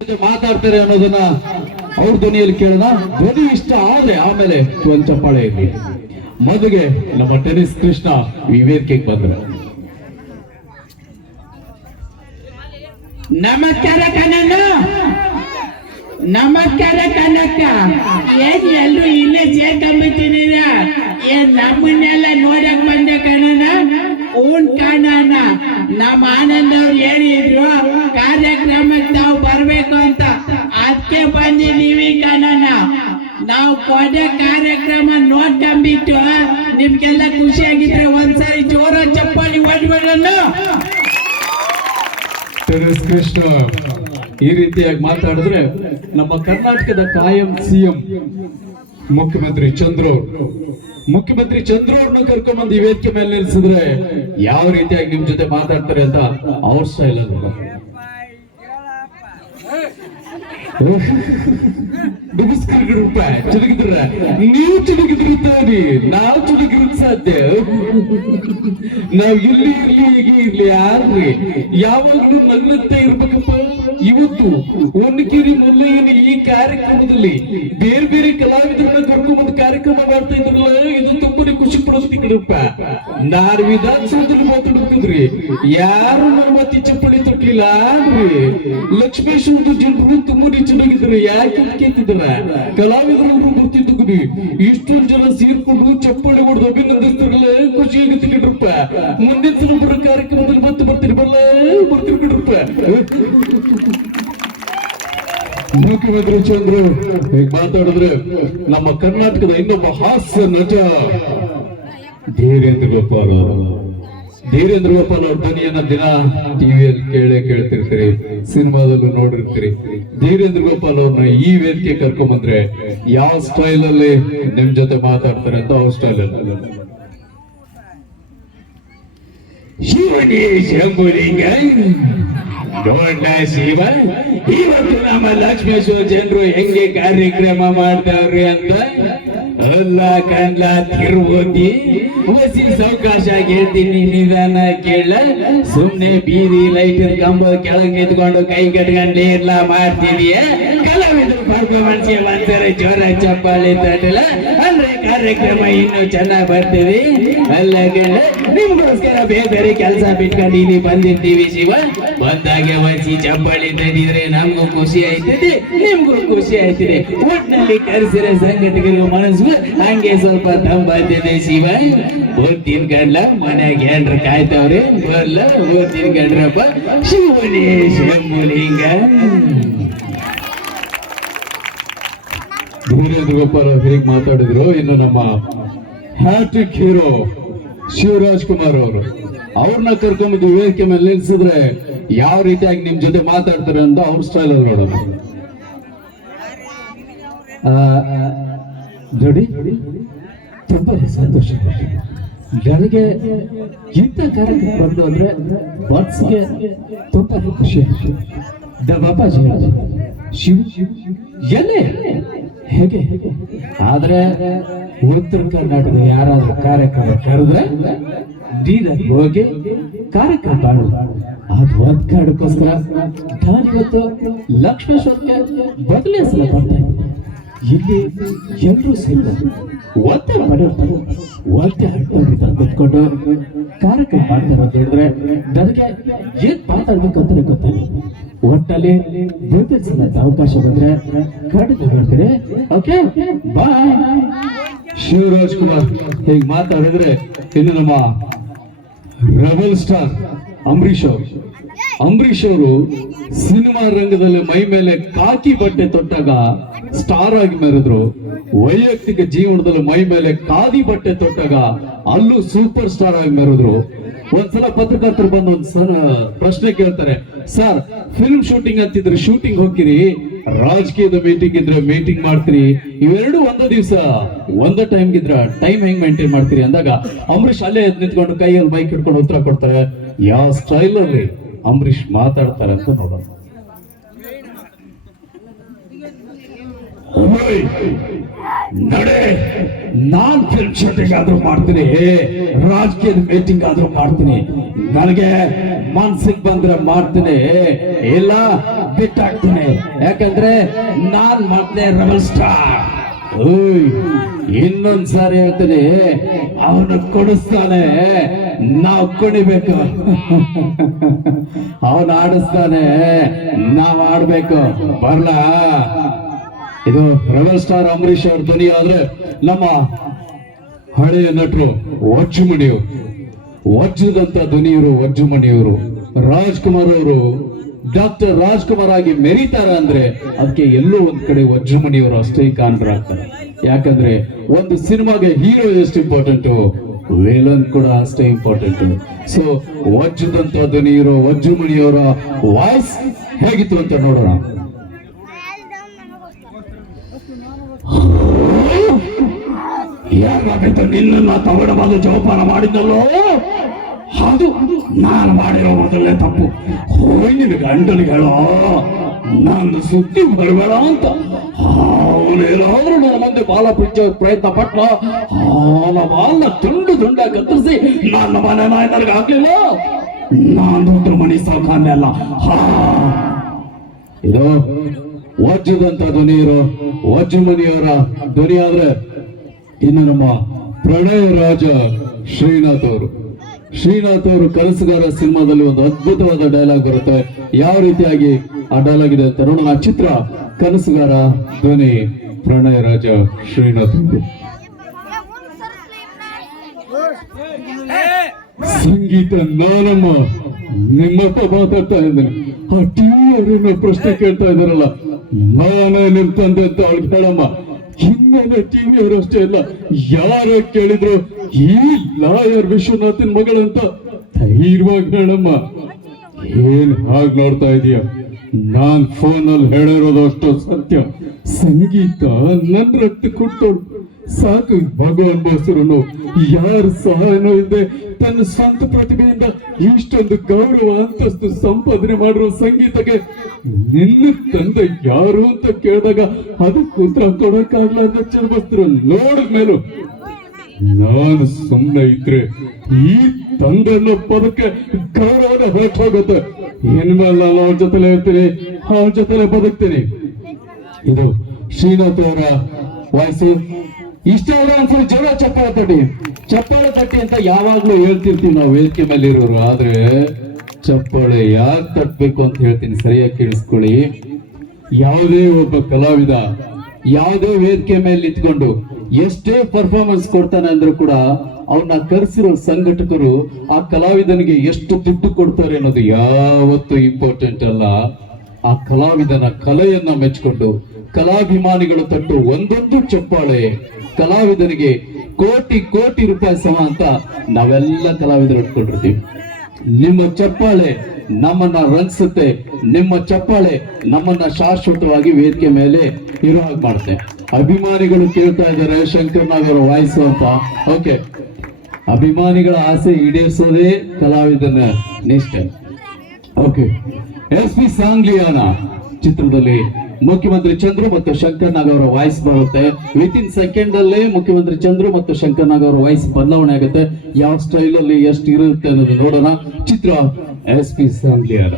ಮಾತಾಡ್ತಾರೆ ಅನ್ನೋದನ್ನ ಅವ್ರ ಧ್ವನಿಯಲ್ಲಿ ಕೇಳೋಣ. ಧ್ವನಿ ಇಷ್ಟ ಆದ್ರೆ ಆಮೇಲೆ ಒಂದು ಚಪ್ಪಾಳೆ ಇರಲಿ. ಮೊದಲಿಗೆ ನಮ್ಮ ಟೆನಿಸ್ ಕೃಷ್ಣ ಈ ವೇದಿಕೆಗೆ ಬಂದ್ರು. ನಮಸ್ಕಾರ ಕಣಣ್ಣ, ನಮಸ್ಕಾರ ಕಣಕ್ಕ. ಏನ್ ಎಲ್ಲರೂ ಇಲ್ಲೇ ಸೇರ್ಕೊಂಡ್ಬಿಟ್ಟಿದ್ದೀರ? ಏನ್ ನಮ್ಮನ್ನೆಲ್ಲ ನೋಡಕ್ ಬಂದೆ ಕಣಣ್ಣ? ಊನ್ ಕಾಣಣ್ಣ, ನಮ್ಮ ಆನಂದ್ ಅವ್ರು ಹೇಳಿದ್ರು ಕಾರ್ಯಕ್ರಮಕ್ಕೆ ತಾವು ಬರ್ಬೇಕು ಅಂತ, ಅದಕ್ಕೆ ಬಂದಿದ್ದೀವಿ ಕಣಣ್ಣ. ನಾವು ಕೊನೆ ಕಾರ್ಯಕ್ರಮ ನೋಡ್ಕೊಂಡ್ಬಿಟ್ಟು ನಿಮ್ಗೆಲ್ಲ ಖುಷಿಯಾಗಿದ್ರೆ ಒಂದ್ಸಾರಿ ಜೋರ ಚಪ್ಪಾಳಿ ಹೊಡ್ಬಿಡೋಣ. ಟೆನಿಸ್ ಕೃಷ್ಣ ಈ ರೀತಿಯಾಗಿ ಮಾತಾಡಿದ್ರೆ ನಮ್ಮ ಕರ್ನಾಟಕದ ಕಾಯಂ ಸಿಎಂ ಮುಖ್ಯಮಂತ್ರಿ ಚಂದ್ರವ್ರನ್ನ ಕರ್ಕೊಂಡ್ಬಂದು ಈ ವೇದಿಕೆ ಮೇಲೆ ನಿಲ್ಸಿದ್ರೆ ಯಾವ ರೀತಿಯಾಗಿ ನಿಮ್ ಜೊತೆ ಮಾತಾಡ್ತಾರೆ ಅಂತ ಅವ್ರ ಸ್ಟೈಲ್ ಅಲ್ಲ. ಚುರುಗಿದ್ರ ನೀವು ಚುರುಗಿದ್ರು ತಾನಿ, ನಾವು ಚುರುಗಿರೋದ್ ಸಾಧ್ಯ. ನಾವ್ ಇಲ್ಲಿ ಇರ್ಲಿ ಹೀಗೆ ಇರ್ಲಿ ಯಾರ್ರಿ ಯಾವಾಗ್ಲೂ ನಗ್ನತ್ತೆ ಇರ್ಬೇಕಪ್ಪ. ಇವತ್ತು ಒನ್ನಕೇರಿ ಮುಲ್ಲಯ್ಯನ ಈ ಕಾರ್ಯಕ್ರಮದಲ್ಲಿ ಬೇರೆ ಬೇರೆ ಕಲಾವಿದರನ್ನ ಕರ್ಕೊಂಡ್ಬಂದು ಕಾರ್ಯಕ್ರಮ ಮಾಡ್ತಾ ಇದ್ರಲ್ಲ, ಇದು ತುಂಬಾನೇ ಖುಷಿ ಪಡೋದು ಕಡಪ್ಪ. ನಾರ್ ವಿಧಾನಸೌಧದಲ್ಲಿ ಮಾತಾಡ್ಬೇಕಂದ್ರಿ ಯಾರು ನಮ್ಮತ್ತಿ ಚಪ್ಪಳಿ ತೊಟ್ಲಿಲ್ಲ ಅಂದ್ರಿ. ಲಕ್ಷ್ಮೇಶ್ವರದ ಜನರು ತುಂಬಾನೇ ಚೆನ್ನಾಗಿದ್ರು. ಯಾಕೆ ಕೇಳ್ತಿದ್ರ ಕಲಾವಿದರು ಬರ್ತಿದ್ದು ಇಷ್ಟೊಂದು ಜನ ಸೇರ್ಕೊಂಡು ಚಪ್ಪಳಿ ಹೊಡೆದು ಅಭಿನಂದಿಸ್ತಾರಲ್ಲ, ಖುಷಿ ಆಗುತ್ತೆ ಕಡ್ರಪ್ಪ. ಮುಂದಿನ ಸಲ ಬರೋ ಕಾರ್ಯಕ್ರಮದಲ್ಲಿ ಮತ್ತೆ ಬರ್ತೀರಿ ಕಡ್ರಪ್ಪ. ಮುಖ್ಯಮಂತ್ರಿ ಚಂದ್ರು ಈಗ ಮಾತಾಡಿದ್ರೆ ನಮ್ಮ ಕರ್ನಾಟಕದ ಇನ್ನೊಬ್ಬ ಹಾಸ್ಯ ನಟ ಧೀರೇಂದ್ರ ಗೋಪಾಲ್ ಅವ್ರ ಧ್ವನಿಯನ್ನ ದಿನ ಟಿವಿಯಲ್ಲಿ ಕೇಳ್ತಿರ್ತೀರಿ, ಸಿನಿಮಾದಲ್ಲೂ ನೋಡಿರ್ತೀರಿ. ಧೀರೇಂದ್ರ ಗೋಪಾಲ್ ಅವ್ರನ್ನ ಈ ವೇದಿಕೆ ಕರ್ಕೊಂಡ್ಬಂದ್ರೆ ಯಾವ ಸ್ಟೈಲ್ ಅಲ್ಲಿ ನಿಮ್ ಜೊತೆ ಮಾತಾಡ್ತಾರೆ ಅಂತ ಅವ್ರ ಸ್ಟೈಲ್ ಅಲ್ಲಿ. ಶಿವನೇ ಶಂಭುಲಿಂಗ ನೋಡ ಶಿವ, ಇವತ್ತು ನಮ್ಮ ಲಕ್ಷ್ಮೇಶ್ವರ ಜನರು ಹೆಂಗೆ ಕಾರ್ಯಕ್ರಮ ಮಾಡ್ತಾವ್ರಿ ಅಂತ ಅಲ್ಲ ಕಂಡ್ಲ ತಿರುಗಿ ಹೊಸಿ ಸಾವಕಾಶ ಹೇಳ್ತೀನಿ, ನಿಧಾನ ಕೇಳ. ಸುಮ್ನೆ ಬೀದಿ ಲೈಟ್ ಕಂಬ ಕೆಳಗೆ ನಿಂತ್ಕೊಂಡು ಕೈ ಕಟ್ಕೊಂಡು ಎಲ್ಲ ಮಾಡ್ತೀವಿ. ಕಲಾವಿದರು ಪರ್ಫಾರ್ಮೆನ್ಸ್ ಒಂದ್ಸರಿ ಜೋರ ಚಪ್ಪಾಳಿ ತಟ್ಟಲ್ಲ ಅಂದ್ರೆ ಕಾರ್ಯಕ್ರಮ ಇನ್ನು ಚೆನ್ನಾಗಿ ಬರ್ತೀವಿ. ಅಲ್ಲ ಗಂಡ ನಿಮ್ಗೋಸ್ಕರ ಬೇರೆ ಕೆಲಸ ಬಿಟ್ಕೊಂಡು ಇಲ್ಲಿ ಬಂದಿರ್ತೀವಿ ಶಿವ. ಬಂದಾಗೆ ಹೊಸಿ ಚಪ್ಪಾಳಿ ತಟ್ಟಿದ್ರೆ ನಮ್ಗೂ ಖುಷಿ ಆಯ್ತದೆ, ನಿಮ್ಗೂ ಖುಷಿ ಆಯ್ತದೆ. ಒಟ್ಟಿನಲ್ಲಿ ಕರೆಸಿರೋ ಸಂಘಟಕರಿಗೂ ಮನಸ್ಸು ಹಂಗೆ ಸ್ವಲ್ಪ ತಂಬಾಯ್ತದೆ ಶಿವ. ಓದ್ತೀನಿ ಗಂಡ್ಲ, ಮನ್ಯಾಗ ಏನ್ರ ಕಾಯ್ತವ್ರಿ, ಬರ್ಲ ಓದ್ತೀನಿ ಗಂಡ್ರಪ್ಪ. ಶಿವನೇ ಶಂಭುಲಿಂಗ. ಧೀರೇಂದ್ರ ಗೋಪಾಲ್ ಹೀಗೆ ಮಾತಾಡಿದ್ರು. ಇನ್ನು ನಮ್ಮ ಹ್ಯಾಟ್ರಿಕ್ ಹೀರೋ ಶಿವರಾಜ್ ಕುಮಾರ್ ಅವ್ರನ್ನ ಕರ್ಕೊಂಡ್ಬಂದು ವೇದಿಕೆ ಮೇಲೆ ನಿಲ್ಸಿದ್ರೆ ಯಾವ ರೀತಿಯಾಗಿ ನಿಮ್ ಜೊತೆ ಮಾತಾಡ್ತಾರೆ ಅಂತ ಅವ್ರ ಸ್ಟೈಲ್ ಅಲ್ಲಿ ನೋಡೋಣ. ನೋಡಿ, ತುಂಬಾ ಸಂತೋಷ ನನಗೆ ಇಂಥ ಕಾರ್ಯಕ್ರಮ ಬಂದು ಅಂದ್ರೆ ಮನಸ್ಸಿಗೆ ತುಂಬಾ ಖುಷಿ. ಬಾಪಾಜಿ ಶಿವ ಎಲ್ಲೇ ಹೇಗೆ ಆದ್ರೆ ಉತ್ತರ ಕರ್ನಾಟಕದ ಯಾರಾದ್ರೂ ಕಾರ್ಯಕ್ರಮ ಕರೆದ್ರೆ ನೀರಲ್ಲಿ ಹೋಗಿ ಕಾರ್ಯಕ್ರಮ ಮಾಡೋದು. ಅದು ಒಂದ್ ಕಾರಣಕ್ಕೋಸ್ಕರ ನಾನಿವತ್ತು ಲಕ್ಷ್ಮೇಶ್ವರಕ್ಕೆ ಬದಲೇಸಲ ಬರ್ತಾ ಇದ್ದೀನಿ. ಇಲ್ಲಿ ಎಲ್ಲರೂ ಸೇರಿದ ಒತ್ತೆ ಮಾಡಿರ್ತಾರೆ, ಒತ್ತೆ ಹಡ್ಕೊಂಡು ಕುತ್ಕೊಂಡು ಕಾರ್ಯಕ್ರಮ ಮಾಡ್ತಾರೆ ಅಂತ ಹೇಳಿದ್ರೆ ನನಗೆ ಏನ್ ಮಾತಾಡ್ಬೇಕಂತಾನೆ ಗೊತ್ತಾಗಿಲ್ಲ. ಒಟ್ಟಲ್ಲಿ ಬದಲಿಸಲ ಅವಕಾಶ ಬಂದ್ರೆ ಖಂಡಿತ ಹೇಳ್ತೀನಿ. ಓಕೆ, ಬಾಯ್. ಶಿವರಾಜ್ ಕುಮಾರ್ ಹೀಗೆ ಮಾತಾಡಿದ್ರೆ ಇನ್ನು ನಮ್ಮ ರೆಬಲ್ ಸ್ಟಾರ್ ಅಂಬರೀಶ್ ಅವರು ಸಿನಿಮಾ ರಂಗದಲ್ಲಿ ಮೈ ಮೇಲೆ ಕಾಕಿ ಬಟ್ಟೆ ತೊಟ್ಟಾಗ ಸ್ಟಾರ್ ಆಗಿ ಮೆರೆದ್ರು. ವೈಯಕ್ತಿಕ ಜೀವನದಲ್ಲಿ ಮೈ ಮೇಲೆ ಖಾದಿ ಬಟ್ಟೆ ತೊಟ್ಟಾಗ ಅಲ್ಲೂ ಸೂಪರ್ ಸ್ಟಾರ್ ಆಗಿ ಮೆರೆದ್ರು. ಒಂದ್ಸಲ ಪತ್ರಕರ್ತರು ಬಂದು ಒಂದ್ಸಲ ಪ್ರಶ್ನೆ ಕೇಳ್ತಾರೆ, ಸರ್ ಫಿಲ್ಮ್ ಶೂಟಿಂಗ್ ಅಂತಿದ್ರೆ ಶೂಟಿಂಗ್ ಹೋಗ್ತೀರಿ, ರಾಜಕೀಯದ ಮೀಟಿಂಗ್ ಇದ್ರೆ ಮೀಟಿಂಗ್ ಮಾಡ್ತೀರಿ, ಇವೆರಡು ಒಂದೇ ದಿವಸ ಒಂದೇ ಟೈಮ್ ಇದ್ರ ಟೈಮ್ ಹೆಂಗ್ ಮೇಂಟೈನ್ ಮಾಡ್ತೀರಿ ಅಂದಾಗ ಅಂಬರೀಶ್ ಅಲ್ಲೇ ಎದ್ದು ನಿಂತ್ಕೊಂಡು ಕೈಯಲ್ಲಿ ಬೈಕ್ ಹಿಡ್ಕೊಂಡು ಉತ್ತರ ಕೊಡ್ತಾರೆ. ಯಾವ ಸ್ಟೈಲ್ ಅಲ್ಲಿ ಅಂಬರೀಶ್ ಮಾತಾಡ್ತಾರೆ ಅಂತ ನೋಡೋಣ. ನಡೆ, ನಾನ್ ಫಿಲ್ಮ್ ಶೂಟಿಂಗ್ ಆದ್ರೂ ಮಾಡ್ತೀನಿ, ರಾಜಕೀಯದ ಮೀಟಿಂಗ್ ಆದ್ರೂ ಮಾಡ್ತೀನಿ, ನನಗೆ ಮನ್ಸಿಗೆ ಬಂದ್ರೆ ಮಾಡ್ತೀನಿ, ಇಲ್ಲ ಬಿಟ್ಟಾಕ್ತೀನಿ. ಯಾಕಂದ್ರೆ ನಾನ್ ಮತ್ತೆ ರೆಬಲ್ ಸ್ಟಾರ್. ಇನ್ನೊಂದ್ಸಾರಿ ಹೇಳ್ತೀನಿ, ಅವನು ಕೊಡಿಸ್ತಾನೆ, ನಾವು ಕುಣಿಬೇಕು. ಅವನು ಆಡಿಸ್ತಾನೆ, ನಾವ್ ಆಡ್ಬೇಕು. ಬರ್ಲಾ? ಇದು ರೆಬಲ್ ಸ್ಟಾರ್ ಅಂಬರೀಷ್ ಅವ್ರ ಧ್ವನಿ ಆದ್ರೆ ನಮ್ಮ ಹಳೆಯ ನಟರು ವಜ್ಜುಮಣಿಯವರು, ವಜ್ರದಂತ ಧ್ವನಿಯವರು ವಜ್ಜುಮಣಿಯವರು. ರಾಜ್ಕುಮಾರ್ ಅವರು ಡಾಕ್ಟರ್ ರಾಜ್ಕುಮಾರ್ ಆಗಿ ಮೆರೀತಾರ ಅಂದ್ರೆ ಅದಕ್ಕೆ ಎಲ್ಲೋ ಒಂದ್ ಕಡೆ ವಜ್ರಮಣಿಯವರು ಅಷ್ಟೇ ಕಾರಣರಾಗ್ತಾರೆ. ಯಾಕಂದ್ರೆ ಒಂದು ಸಿನಿಮಾಗೆ ಹೀರೋ ಎಷ್ಟು ಇಂಪಾರ್ಟೆಂಟು, ವಿಲನ್ ಕೂಡ ಅಷ್ಟೇ ಇಂಪಾರ್ಟೆಂಟ್. ಸೊ ವಜ್ರದಂತ ಧ್ವನಿಯವರು ವಜ್ರಮಣಿಯವರ ವಾಯ್ಸ್ ಹೇಗಿತ್ತು ಅಂತ ನೋಡೋಣ. ಯಾಕಾಗಿತ್ತು ನಿನ್ನ ತಗೊಳ್ಳಬಾರ್ದು ಜೋಪಾನ ಮಾಡಿದ್ದಲ್ಲೋ, ಅದು ನಾನು ಮಾಡಿರೋ ಮೊದಲೇ ತಪ್ಪು. ಹೋಯ್ ನಿನ್ನ ಗಂಡನಿಗೆ ಹೇಳೋ, ನಾನು ಸುದ್ದಿ ಬರಬೇಡ ಅಂತ. ಅವನೇನಾದ್ರೂ ನನ್ನ ಮುಂದೆ ಬಾಲ ಪಿಚ್ಚೋ ಪ್ರಯತ್ನ ಪಟ್ಟ, ಅವನ ಬಾಲ್ನ ತುಂಡು ತುಂಡ ಕತ್ತರಿಸಿ ನನ್ನ ಮನೆ ನಾಯಿ ನನಗೆ ಹಾಕ್ಲಿಲ್ಲ, ನಾನು ದೊಡ್ಡ ಮಣಿ ಸಾಕಾನೆ ಅಲ್ಲ. ಇದು ವಜ್ರದಂತ ಧ್ವನಿಯರು ವಜ್ರಮಣಿಯವರ ಧ್ವನಿ ಆದ್ರೆ ಇನ್ನು ನಮ್ಮ ಪ್ರಣಯ ರಾಜ ಶ್ರೀನಾಥ್ ಅವರು ಕನಸುಗಾರ ಸಿನಿಮಾದಲ್ಲಿ ಒಂದು ಅದ್ಭುತವಾದ ಡೈಲಾಗ್ ಬರುತ್ತೆ. ಯಾವ ರೀತಿಯಾಗಿ ಆ ಡೈಲಾಗ್ ಇದೆ ಅಂತ ನೋಡೋಣ. ಚಿತ್ರ ಕನಸುಗಾರ, ಧ್ವನಿ ಪ್ರಣಯ ರಾಜ ಶ್ರೀನಾಥ್ ಅವರು. ಸಂಗೀತ ನಾನಮ್ಮ ನಿಮ್ಮಪ್ಪ ಮಾತಾಡ್ತಾ ಇದ್ದೇನೆ. ಆ ಟಿವಿ ಅವರೇನೋ ಪ್ರಶ್ನೆ ಕೇಳ್ತಾ ಇದಾರಲ್ಲ, ನಾನೇ ನಿಮ್ ತಂದೆ ಅಂತ ಅವಳಿಗೆ ಹೇಳಮ್ಮ. ಹಿನ್ನೆಲೆ ಟಿವಿ ಅವರು ಅಷ್ಟೇ ಇಲ್ಲ, ಯಾರ ಕೇಳಿದ್ರು ಈ ಲಾಯರ್ ವಿಶ್ವನಾಥನ್ ಮಗಳಂತ ಧೈರ್ಯವಾಗಿ ಹೇಳಮ್ಮ. ಏನ್ ಹಾಗೆ ನೋಡ್ತಾ ಇದೀಯ? ನಾನ್ ಫೋನಲ್ಲಿ ಹೇಳಿರೋದು ಅಷ್ಟು ಸತ್ಯ. ಸಂಗೀತ ನನ್ ರಕ್ತ ಕೊಟ್ಟೋಳು, ಸಾಕು ಭಗವಾನ್ ಬೋಸರನ್ನು ಯಾರ ಸಹಾಯನೂ ಇಲ್ಲದೆ ತನ್ನ ಸ್ವಂತ ಪ್ರತಿಭೆಯಿಂದ ಇಷ್ಟೊಂದು ಗೌರವ ಅಂತಸ್ತು ಸಂಪಾದನೆ ಮಾಡಿರೋ ಸಂಗೀತಕ್ಕೆ ನಿನ್ನ ತಂದೆ ಯಾರು ಅಂತ ಕೇಳಿದಾಗ ಅದಕ್ಕೆ ಉತ್ತರ ಕೊಡಕ್ಕಾಗ್ಲ ಅಂತ ಚರ್ಮಸ್ತರು ನೋಡಿದ್ಮೇಲೂ ನಾನು ಸುಮ್ಮನೆ ಇದ್ರೆ ಈ ತಂದೆ ಅನ್ನೋ ಪದಕ್ಕೆ ಗೌರವನ ಹೊರಟು ಹೋಗುತ್ತೆ. ಇನ್ಮೇಲೆ ನಾನು ಅವ್ರ ಜೊತೆಲೆ ಇರ್ತೀನಿ, ಅವ್ರ ಜೊತೆಲೆ ಬದುಕ್ತೀನಿ. ಇದು ಶ್ರೀನಾಥ್ ಅವರ ವಾಯ್ಸು. ಇಷ್ಟ ಆದ್ರೆ ಒಂದ್ಸಲ ಜೋರ ಚಪ್ಪಾಳೆ ತಟ್ಟಿ ಅಂತ ಯಾವಾಗ್ಲೂ ಹೇಳ್ತಿರ್ತೀವಿ ನಾವು ವೇದಿಕೆ ಮೇಲೆ ಇರೋರು. ಆದ್ರೆ ಚಪ್ಪಾಳೆ ಯಾಕೆ ತಟ್ಬೇಕು ಅಂತ ಹೇಳ್ತೀನಿ, ಸರಿಯಾಗಿ ಕೇಳಿಸ್ಕೊಳ್ಳಿ. ಯಾವುದೇ ಒಬ್ಬ ಕಲಾವಿದ ಯಾವುದೇ ವೇದಿಕೆ ಮೇಲೆ ನಿಂತ್ಕೊಂಡು ಎಷ್ಟೇ ಪರ್ಫಾರ್ಮೆನ್ಸ್ ಕೊಡ್ತಾನೆ ಅಂದ್ರೂ ಕೂಡ ಅವನ್ನ ಕರೆಸಿರೋ ಸಂಘಟಕರು ಆ ಕಲಾವಿದನಿಗೆ ಎಷ್ಟು ದುಡ್ಡು ಕೊಡ್ತಾರೆ ಅನ್ನೋದು ಯಾವತ್ತೂ ಇಂಪಾರ್ಟೆಂಟ್ ಅಲ್ಲ. ಆ ಕಲಾವಿದನ ಕಲೆಯನ್ನ ಮೆಚ್ಕೊಂಡು ಕಲಾಭಿಮಾನಿಗಳು ತಟ್ಟು ಒಂದೊಂದು ಚಪ್ಪಾಳೆ ಕಲಾವಿದನಿಗೆ ಕೋಟಿ ಕೋಟಿ ರೂಪಾಯಿ ಸಮ ಅಂತ ನಾವೆಲ್ಲ ಕಲಾವಿದರು ಇಟ್ಕೊಂಡಿರ್ತೀವಿ. ನಿಮ್ಮ ಚಪ್ಪಾಳೆ ನಮ್ಮನ್ನ ರಂಜಿಸುತ್ತೆ, ನಿಮ್ಮ ಚಪ್ಪಾಳೆ ನಮ್ಮನ್ನ ಶಾಶ್ವತವಾಗಿ ವೇದಿಕೆ ಮೇಲೆ ಇರೋ ಹಾಗೆ ಮಾಡುತ್ತೆ. ಅಭಿಮಾನಿಗಳು ಕೇಳ್ತಾ ಇದ್ದಾರೆ ಶಂಕರ್ ನಾಗ್ ಅವರ ವಾಯ್ಸು ಅಂತ. ಓಕೆ, ಅಭಿಮಾನಿಗಳ ಆಸೆ ಈಡೇರಿಸೋದೇ ಕಲಾವಿದನ ನಿಷ್ಠೆ. ಓಕೆ, SP ಸಾಂಗ್ಲಿಯಾನ ಚಿತ್ರದಲ್ಲಿ ಮುಖ್ಯಮಂತ್ರಿ ಚಂದ್ರು ಮತ್ತು ಶಂಕರ್ ನಾಗ್ ಅವರ ವಾಯ್ಸ್ ಬರುತ್ತೆ. ವಿತಿನ್ ಸೆಕೆಂಡ್ ಅಲ್ಲೇ ಮುಖ್ಯಮಂತ್ರಿ ಚಂದ್ರು ಮತ್ತು ಶಂಕರ್ ನಾಗ್ ಅವರ ವಾಯ್ಸ್ ಬದಲಾವಣೆ ಆಗುತ್ತೆ. ಯಾವ ಸ್ಟೈಲ್ ಅಲ್ಲಿ ಎಷ್ಟು ಇರುತ್ತೆ ಅನ್ನೋದು ನೋಡೋಣ. ಚಿತ್ರ SP ಸಾಂಗ್ಲಿಯಾನ.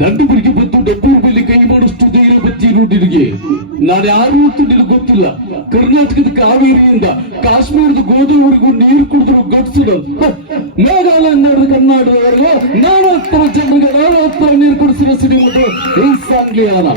ದಂಡುಬರಿಗೆ ಬಂದು ಡಬ್ಬು ಮೇಲೆ ಕೈ ಮಾಡಿಷ್ಟು ಧೈರ್ಯ ಬಜ್ಜಿರು ನಿನಗೆ. ನಾನು ಯಾರು ಅಂತ ನಿನಗೆ ಗೊತ್ತಿಲ್ಲ. ಕರ್ನಾಟಕದ ಕಾವೇರಿಯಿಂದ ಕಾಶ್ಮೀರದ ಗೋದಾವರಿಗೂ ನೀರು ಕುಡಿದ್ರು ಗಟ್ಸಿಡ ಮೇಘಾಲಯ ಕರ್ನಾಟಕದವರೆಗೂ 40 ಜನರಿಗೆ 40 ನೀರು ಕುಡಿಸಿರೋ ಸಿಡಿಮದ್ದು ಈ ಸಾಂಗ್ಲಿಯಾನ.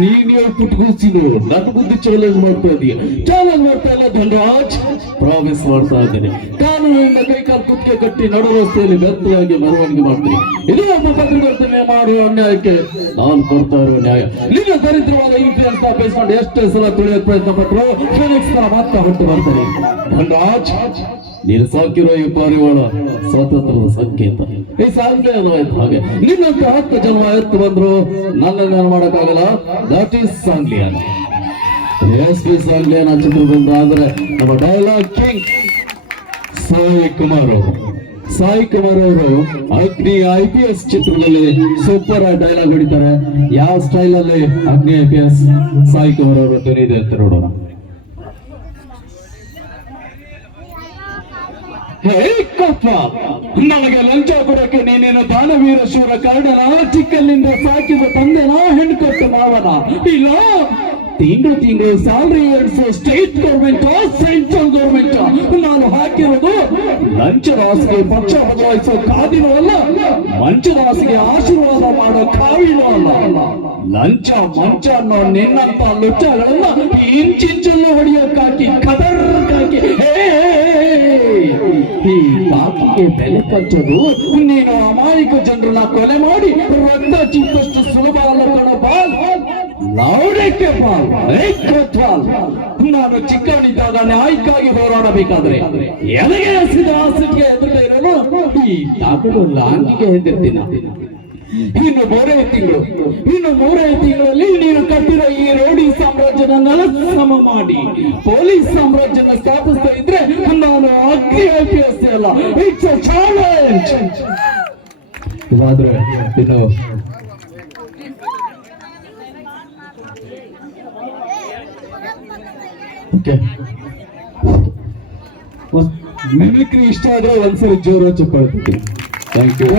ನೀನ್ ಪುಟ್ಗೂಸಿನು ನನ್ನ ಬುದ್ಧಿ ಚಾಲೆಂಜ್ ಮಾಡ್ತಾ ಇದೀಯ. ಚಾಲೆಂಜ್ ಮಾಡ್ತಾ ಇಲ್ಲ ಧನರಾಜ್, ಪ್ರಾಮಿಸ್ ಮಾಡ್ತಾ ಇದ್ದೇನೆ. ಕಾನೂನಿಂದ ಕೈಕಾಲು ಕುತ್ತಿಗೆ ಕಟ್ಟಿ ನಡು ರಸ್ತೆಯಲ್ಲಿ ವ್ಯರ್ಥವಾಗಿ ಮೆರವಣಿಗೆ ಮಾಡ್ತೀನಿ. ಇದು ಒಬ್ಬ ಪತ್ರಕರ್ತನೆ ಮಾಡುವ ಅನ್ಯಾಯಕ್ಕೆ ನಾನು ಕೊಡ್ತಾ ಇರುವ ನ್ಯಾಯ. ನಿನ್ನ ದರಿದ್ರವಾದ ಇನ್ಫ್ಲೂಯೆನ್ಸ್ ಬೇಸ್ ಮಾಡಿ ಎಷ್ಟೇ ಸಲ ತುಳಿಯೋಕೆ ಪ್ರಯತ್ನ ಪಟ್ಟರು ಫಿನಿಕ್ಸ್ ಮಾತ್ರ ಹೊಟ್ಟು ಬರ್ತಾರೆ. ಧನರಾಜ್, ನೀನು ಸಾಕಿರೋ ಈ ಪಾರಿವಾಳ ಸ್ವಾತಂತ್ರ್ಯದ ಸಂಕೇತ. ಈ ಸಾಂಗ್ಲೇ ಅಲ್ವಾಯ್ತು ಹಾಗೆ. ನಿನ್ನಂತ 10 ಜನ ಎತ್ತು ಬಂದ್ರು ನನ್ನೇನು ಮಾಡಕ್ಕಾಗಲ್ಲ. That is Sangliana. SP Sangliana ಚಿತ್ರದಿಂದ ಅಂದ್ರೆ ನಮ್ಮ ಡೈಲಾಗ್ ಕಿಂಗ್ ಸಾಯಿ ಕುಮಾರ್ ಅವರು ಅಗ್ನಿ IPS ಚಿತ್ರದಲ್ಲಿ ಸೂಪರ್ ಡೈಲಾಗ್ ಹೊಡಿತಾರೆ. ಯಾವ ಸ್ಟೈಲ್ ಅಲ್ಲಿ ಅಗ್ನಿ IPS ಸಾಯಿ ಕುಮಾರ್ ಅವರ ಧ್ವನಿ ಇದೆ ಅಂತ ನೋಡೋಣ. ಹೇ ಕಪ್ಪ, ನನಗೆ ಲಂಚ ಕೊಡಕ್ಕೆ ನೀನೇನು ದಾನವೀರ ಶೂರ ಕರ್ಣನ, ಚಿಕ್ಕಲ್ಲಿಂದ ಸಾಕಿದ ತಂದೆನ, ಹೆಣ್ಕೊಟ್ಟು ಮಾವನ? ಇಲ್ಲ, ತಿಂಗಳು ಸ್ಯಾಲರಿ ಏರ್ಸೋ ಸ್ಟೇಟ್ ಗೌರ್ಮೆಂಟ್, ಸೆಂಟ್ರಲ್ ಗೌರ್ಮೆಂಟ್. ನಾನು ಹಾಕಿರೋದು ಲಂಚದ ಆಸೆಗೆ ಪಕ್ಷ ಬದಲಾಯಿಸೋ ಕಾದಿನೂ ಅಲ್ಲ, ಮಂಚದ ಆಸೆಗೆ ಆಶೀರ್ವಾದ ಮಾಡೋ ಕಾವಿನೂ ಅಲ್ಲ. ಲಂಚ ಮಂಚ ಅನ್ನೋ ನಿನ್ನಂತ ಲುಚ್ಚಗಳನ್ನ ಇಂಚಿಂಚಲ್ಲೂ ಹೊಡೆಯೋಕ್ಕಾಕಿ ಕದರ್ಕಾಕಿ ಈ ಕಾಕಿಗೆ ಬೆಲೆ ಪಂಚೋದು ನೀನು ಅಮಾಯಕ ಜನರನ್ನ ಕೊಲೆ ಮಾಡಿ ರಕ್ತ ಚಿಕ್ಕಷ್ಟು ಸುಲಭ ಅಲ್ಲ ಕಣೋ ಬಾಲ್. ಲೌಡಕ್ಕೆ ಬಾಲ್, ನಾನು ಚಿಕ್ಕವನಿದ್ದಾಗ ನ್ಯಾಯಕ್ಕಾಗಿ ಹೋರಾಡಬೇಕಾದ್ರೆ ಎದೆಗೆ ಹಸಿದ ಆಸೆಗೆ ಎದುರೇ ಇರೋನು ಈ ತಾಕಡು ಲಾಂಗಿಗೆ ಹೆದರ್ತೀನ. ಇನ್ನು ಮೂರೇ ತಿಂಗಳಲ್ಲಿ ನೀನು ಕಟ್ಟಿರೋ ಈ ರೋಡಿ ಸಾಮ್ರಾಜ್ಯನ ನೆಲಸಮ ಮಾಡಿ ಪೊಲೀಸ್ ಸಾಮ್ರಾಜ್ಯನ ಸ್ಥಾಪಿಸ್ತಾ ಇದ್ರೆ ನಾನು ಅಗ್ನಿ IPS ಅಲ್ಲ, ಇಟ್ಸ್ ಅ ಚಾಲೆಂಜ್. ಇದಾದ್ರೆ ಇನ್ನು ಮಿಮಿಕ್ರಿ ಇಷ್ಟ ಆದ್ರೆ ಒಂದ್ಸರಿ ಜೋರ ಚಪ್ಪಾಳೆ. Thank you.